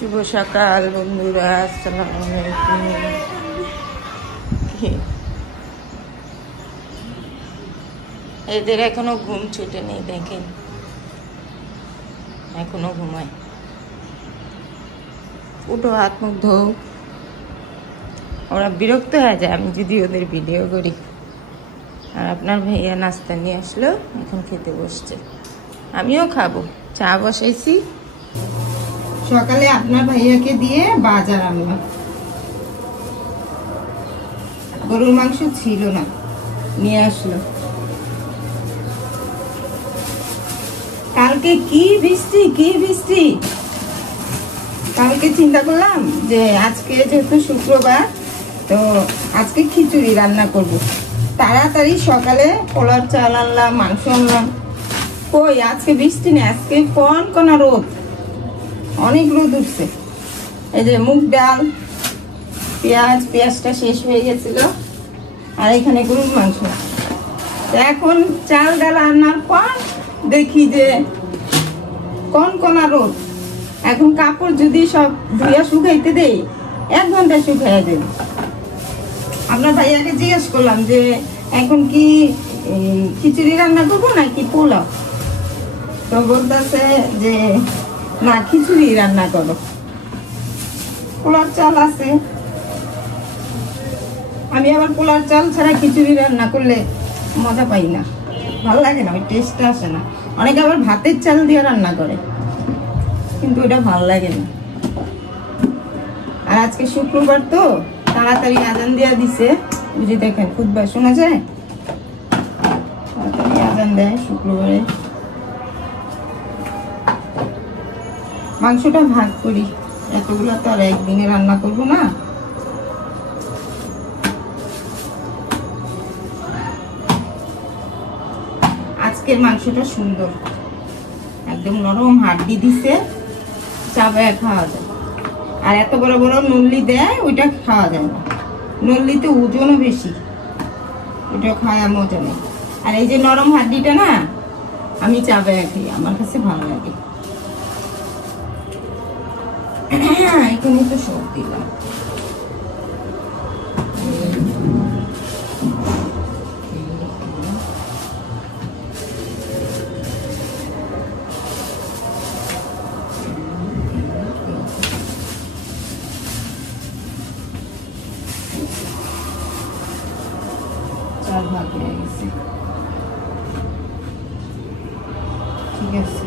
শুভ সকাল বন্ধুরা, আসসালামু আলাইকুম। এদের এখনো ঘুম ছুটে নেই, দেখেন এখনো ঘুমায়। উঠো, হাত মুখ ধোও। ওরা বিরক্ত হয়ে যায় আমি যদি ওদের ভিডিও করি। আর আপনার ভাইয়া নাস্তা নিয়ে আসলো, এখন খেতে বসছে, আমিও খাবো। চা বসাইছি, সকালে আপনার ভাইয়াকে দিয়ে বাজার আনলাম। গরুর মাংস ছিল না, নিয়ে আসলো। কালকে কি বৃষ্টি। কালকে চিন্তা করলাম যে আজকে যেহেতু শুক্রবার, তো আজকে খিচুড়ি রান্না করব। তাড়াতাড়ি সকালে পোলার চাল আনলাম, মাংস আনলাম। কই আজকে বৃষ্টি নেই, আজকে কনকনা রোদ, অনেক রোদ উঠছে। এই যে মুগ ডাল, পেঁয়াজটা শেষ হয়ে গেছিল, আর এখানে গরুর মাংস। এখন চাল ডাল রান্নার পর দেখি যে কনকনা রোদ। এখন কাপড় যদি সব ধুইয়া শুকাইতে দেই, 1 ঘন্টা শুকাইয়া দেব। আপনার ভাইয়াকে জিজ্ঞেস করলাম যে এখন কি খিচুড়ি রান্না করবো নাকি পোলাও, তো বলতেছে যে না, খিচুড়ি রান্না করো। পোলার চাল আছে, আমি আবার পোলার চাল ছাড়া খিচুড়ি রান্না করলে মজা পাই না, ভালো লাগে না, ওই টেস্টটা আসে না। অনেকে আবার ভাতের চাল দিয়ে রান্না করে, কিন্তু ওটা ভালো লাগে না। আর আজকে শুক্রবার তো তাড়াতাড়ি আজান দেওয়া দিছে, বুঝে দেখেন খুতবা শোনা যায়, তাড়াতাড়ি আজান দেয় শুক্রবারে। মাংসটা ভাগ করি, এতগুলো তো আর একদিনে রান্না করবো না। আজকের মাংসটা সুন্দর, একদম নরম, হাড্ডি দিছে, চাবায় খাওয়া যায়। আর এত বড় বড় নল্লি দেয়, ওইটা খাওয়া যায় না। নল্লিতে ওজনও বেশি, ওইটা খাওয়া মজা নেই। আর এই যে নরম হাড্ডিটা না, আমি চাবায় খাই, আমার কাছে ভালো লাগে। এখানে তো সব দিলাম। চার ভাগ হয়ে গেছে, ঠিক আছে।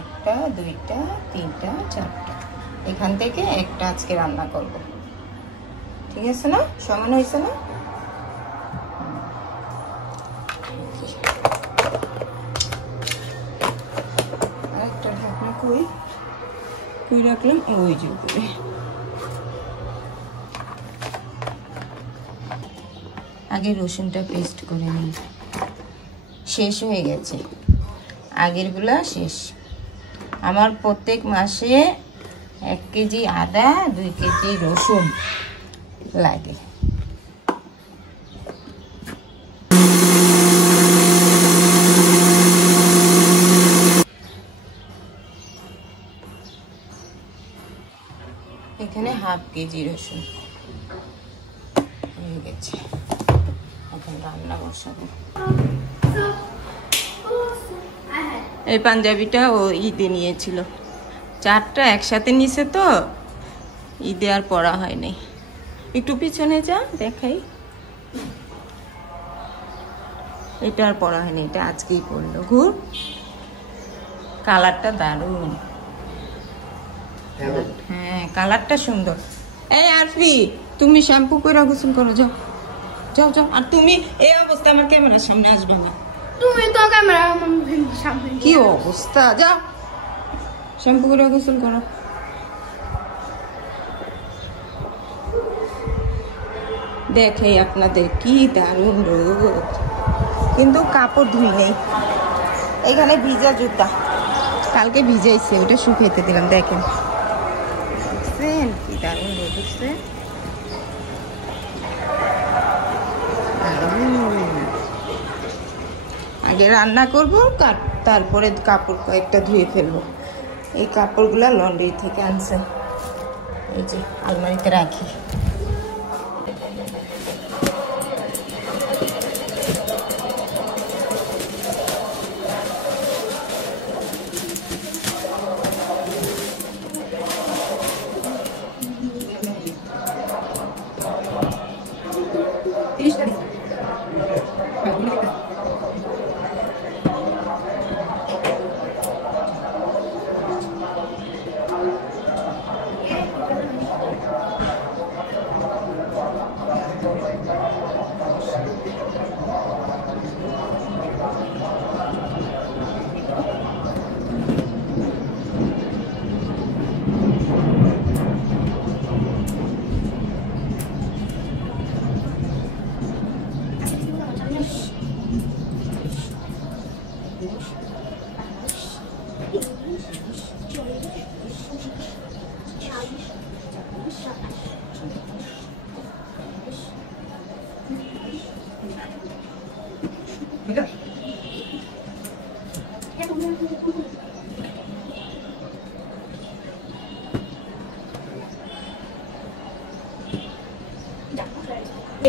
একটা, দুইটা, তিনটা, চারটা, এখান থেকে একটা আজকে রান্না করব, ঠিক আছে না? সমান হয়েছে না? আরেকটা ঢাকনা কই রাখলাম, ওই যে উপরে। আগে রসুনটা পেস্ট করে নিই, শেষ হয়ে গেছে, আগেরগুলা শেষ। আমার প্রত্যেক মাসে 1 কেজি আদা, 2 কেজি রসুন লাগে। এখানে 1/2 কেজি রসুন হয়ে গেছে, এখন রান্না বসাবো। এই পাঞ্জাবিটা ও ঈদে নিয়েছিল, 4টা একসাথে নিছে, তো ঈদে আর পরা হয়নি। একটু পিছনে যা, দেখাই। এটা আর পরা হয়নি, এটা আজকেই পরলো। ঘুর, কালারটা দারুণ। হ্যাঁ, কালারটা সুন্দর। এই আরফি, তুমি শ্যাম্পু করে গোসল করো, যাও যাও যাও। আর তুমি এই অবস্থা আমার ক্যামেরার সামনে আসবে না। তুমি তো ক্যামেরা সামনে, কি অবস্থা, যাও শ্যাম্পু করে গোসল করো। দেখে আপনাদের কি দারুণ রোদ, কিন্তু কাপড় ধুই নেই। এখানে ভিজা জুতা, কালকে ভিজাইছে, ওটা শুকাইতে দিলাম। দেখেন কি দারুণ রোদ উঠছে। আগে রান্না করব, তারপরে কাপড় কয়েকটা ধুয়ে ফেলবো। এই কাপড়গুলা লন্ড্রি থেকে আনছে, এই যে আলমারিতে রাখি।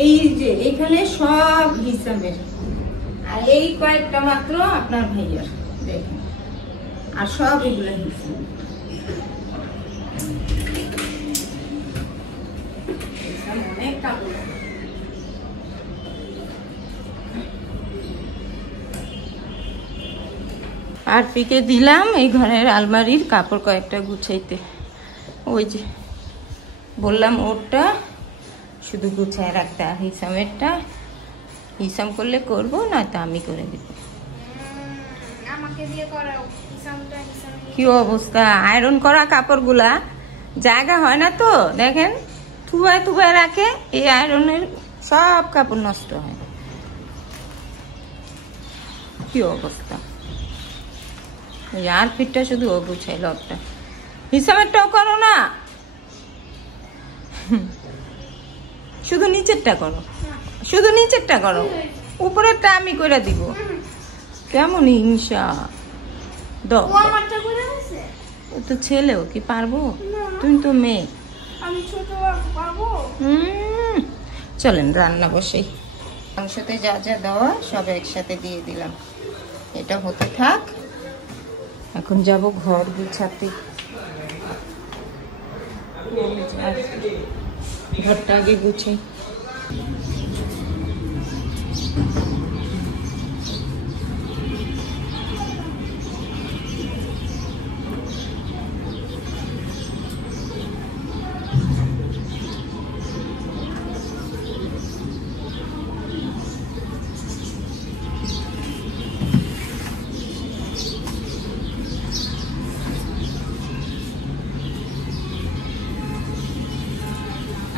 এই যে এখানে সব হিসাবের, আর এই কয়েকটা মাত্র আপনার ভাইয়ার, দেখেন, আর সব এগুলো হিসাব। অনেক কাপড়। আর পিকে দিলাম এই ঘরের আলমারির কাপড় কয়েকটা গুছাইতে। ওই যে বললাম ওটা শুধু গুছায় রাখতে, আর হিসামেরটা হিসাম করলে করবো, নয়তো আমি করে দিব। কি অবস্থা, আয়রন করা কাপড়গুলা জায়গা হয় না তো, দেখেন থুবায় থুবায় রাখে, এই আয়রনের সব কাপড় নষ্ট হয়। কি অবস্থা, আর পিঠটা শুধু ও গুছাই, লবটা হিসামেরটাও করো না, শুধু নিচেরটা করো, শুধু নিচেরটা করো, উপরেরটা আমি করে দিব। কেমন হিংসা, দাও। ও তো ছেলেও কি পারবো, তুমি তো মেয়ে। চলেন রান্না বসেই, মাংসতে যা যা দেওয়া সব একসাথে দিয়ে দিলাম, এটা হতে থাক। এখন যাব ঘর গুছাতে, ঘরটা আগে গুছাই।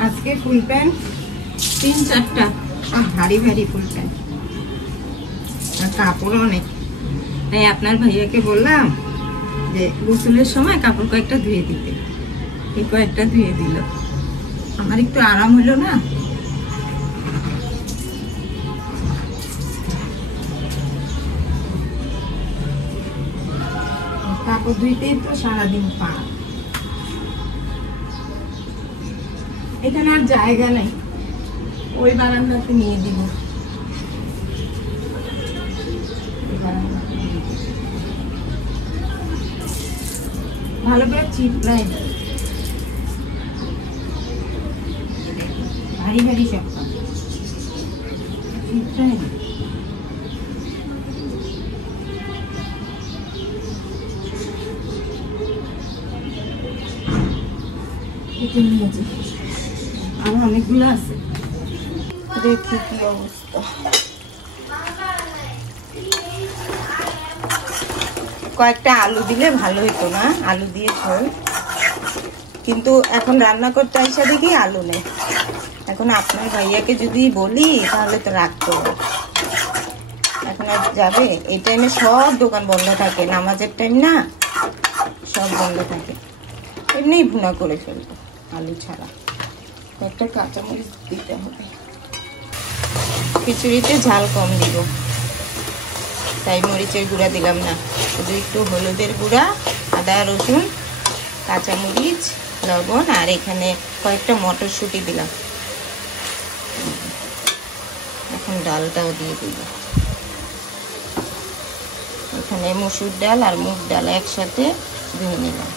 আজকে ফুল প্যান্ট 3-4টা, ভারী ভারী ফুল প্যান্ট, আর কাপড় অনেক। তাই আপনার ভাইয়াকে বললাম যে গোসলের সময় কাপড় কয়েকটা ধুয়ে দিতে, এই কয়েকটা ধুয়ে দিল, আমার একটু আরাম হলো না। কাপড় ধুইতেই তো সারাদিন পার, এখানে আর জায়গা নেই, ওই বারান্দাতে নিয়ে দিব। ভালো করে চিপড়াই, ভারী ভারী সব চিপড়াই। আর অনেকগুলো আছে, দেখি কি অবস্থা। কয়েকটা আলু দিলে ভালো হতো না, আলু দিয়ে ঝোল, কিন্তু এখন রান্না করতে আসা দেখি আলু নেই। এখন আপনার ভাইয়াকে যদি বলি তাহলে তো রাখতে হবে, এখন আর যাবে। এই টাইমে সব দোকান বন্ধ থাকে, নামাজের টাইম না, সব বন্ধ থাকে। এমনি ভুনা করে ফেলবো আলু ছাড়া, কয়েকটা কাঁচামরিচ দিতে হবে। খিচুড়িতে ঝাল কম দিব, তাই মরিচের গুঁড়া দিলাম না, শুধু একটু হলুদের গুঁড়া, আদা রসুন কাঁচামরিচ লবণ আর এখানে কয়েকটা মটরশুঁটি দিলাম। এখন ডালটাও দিয়ে দিব। এখানে মসুর ডাল আর মুগ ডাল একসাথে ধুয়ে নিলাম।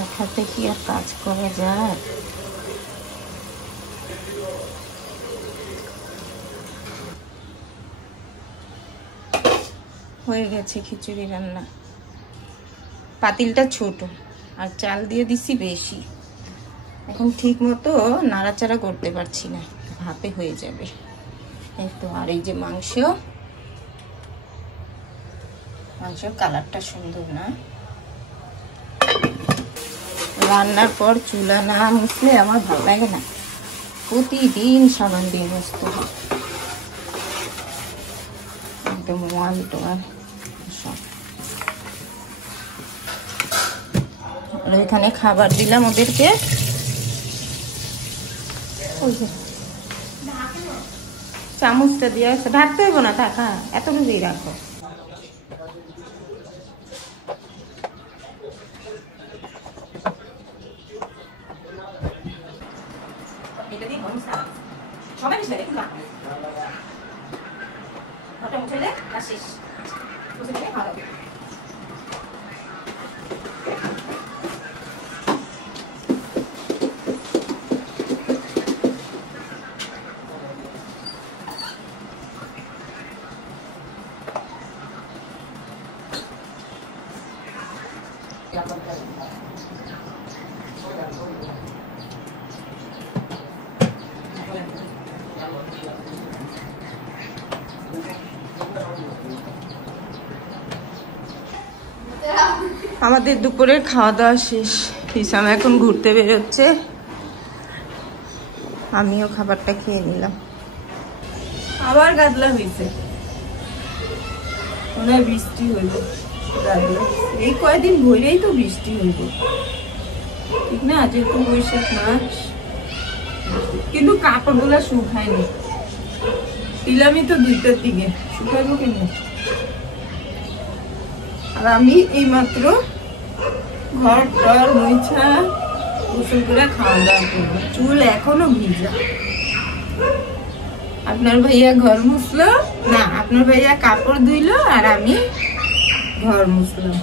এক হাতে কি আর কাজ করা যায়? হয়ে গেছে খিচুড়ি রান্না। পাতিলটা ছোট আর চাল দিয়ে দিছি বেশি, এখন ঠিক মতো নাড়াচাড়া করতে পারছি না, ভাপে হয়ে যাবে একটু। আর এই যে মাংস কালারটা সুন্দর না? রান্নার পর চুলা না মুছলে আমার ভালো লাগে না, প্রতিদিন সাবান দিয়ে মুছতে হয়, একদম ওয়াল টোয়াল সব। আর এখানে খাবার দিলাম ওদেরকে, চামচটা দিয়ে ঢাকতে হইব না, টাকা এতটুকুই রাখো। সবাই মিশে দেখুন ঘরটা মুছে দিলে কাজ শেষ, মুছে দিলে খাওয়া দাওয়া। আমাদের দুপুরের খাওয়া দাওয়া শেষ, হিসাম এখন ঘুরতে বেরোচ্ছে, আমিও খাবারটা খেয়ে নিলাম। আবার গাদলা হয়েছে, মনে হয় বৃষ্টি হইব, এই কয়েকদিন ভোরেই তো বৃষ্টি হইব, ঠিক না? যেহেতু বৈশাখ মাস, কিন্তু কাপড়গুলা শুকায়নি, দিলামই তো 2টার দিকে, শুকাইবো কেন? আর আমি এইমাত্র ঘর টর মুছা গোসল করে খাওয়া দাওয়া করবো, চুল এখনো ভিজা। আপনার ভাইয়া ঘর মুছলো না, আপনার ভাইয়া কাপড় ধুইলো আর আমি ঘর মুছলাম।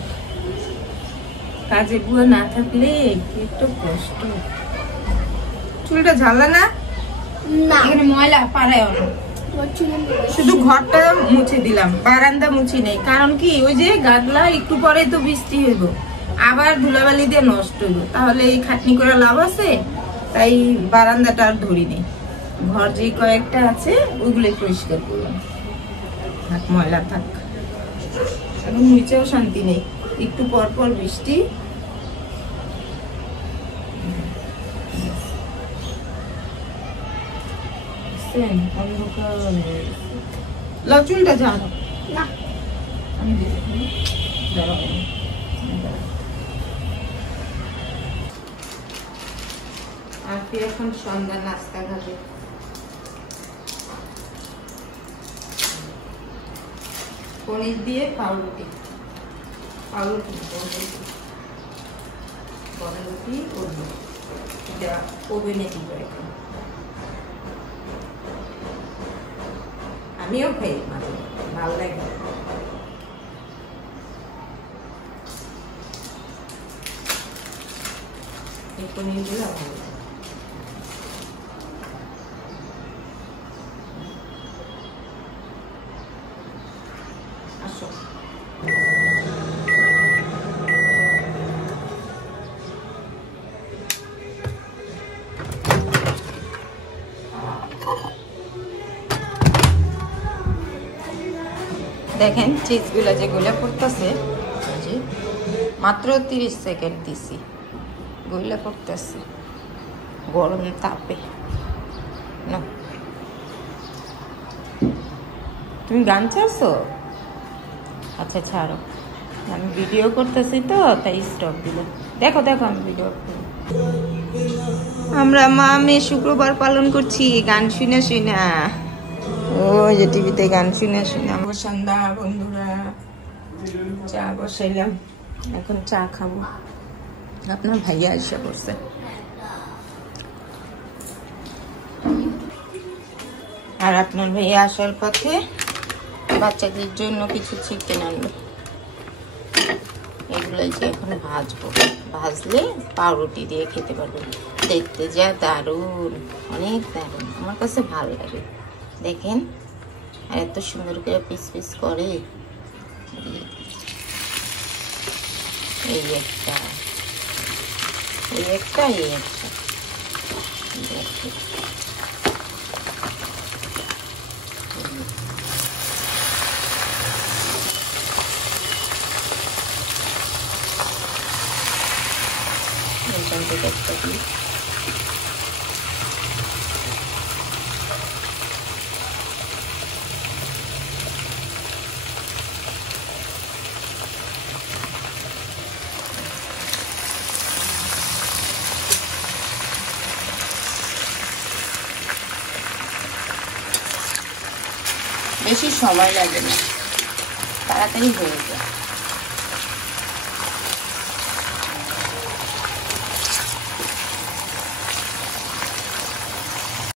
কাজে বুয়া না থাকলে একটু কষ্ট। চুলটা ঝালা না? এখানে ময়লা পাড়ায় না, শুধু ঘরটা মুছে দিলাম, বারান্দা মুছি নেই। কারণ কি, ওই যে গাদলা একটু পরে তো বৃষ্টি হইব, আবার ধুলাবালি দিয়ে নষ্ট হইব, তাহলে এই খাটনি করে লাভ আছে? তাই বারান্দাটা আর ধরি নেই, ঘর যে কয়েকটা আছে ওইগুলো পরিষ্কার করলাম, থাক ময়লা থাক। এখন মুছেও শান্তি নেই, একটু পর পর বৃষ্টি। চুলটা জানো না, আর কি এখন সন্ধ্যা নাস্তা খাবে। পনির দিয়ে পাউরুটি, পাউরুটি করবো, এটা ওভেনে দিব এখন। আমিও খাই, ভালো লাগে। এই পনিরগুলো ভালো লাগে। আসো, দেখেন চিজগুলো যেগুলো পড়তেছে, মাত্র 30 সেকেন্ড দিছি, গুলা পড়তেছে গরম তাপে না। তুমি গান চাচ্ছো? আচ্ছা ছাড়ো, আমি ভিডিও করতেছি তো তাই স্টপ দিল। দেখো দেখো আমি ভিডিও আমরা মা মেয়ে শুক্রবার পালন করছি গান শুনে শুনে। ওই যে টিভিতে গান শুনে শুনে। সন্ধ্যা বন্ধুরা চা বসাইলাম, এখন চা খাবো। আপনার ভাইয়া এসে পড়ছে। আর আপনার ভাইয়া আসার পথে বাচ্চাদের জন্য কিছু চিকেন আনলো, এগুলোই যে এখন ভাজবো। ভাজলে পাউরুটি দিয়ে খেতে পারবো। দেখতে যা দারুণ, অনেক দারুণ, আমার কাছে ভালো লাগে। দেখেন আর এত সুন্দর করে পিস পিস করে। এই একটা, এই একটা, এই একটা, দেখেন একটা দিই। বেশি সময় লাগে না, তাড়াতাড়ি হয়ে যায়।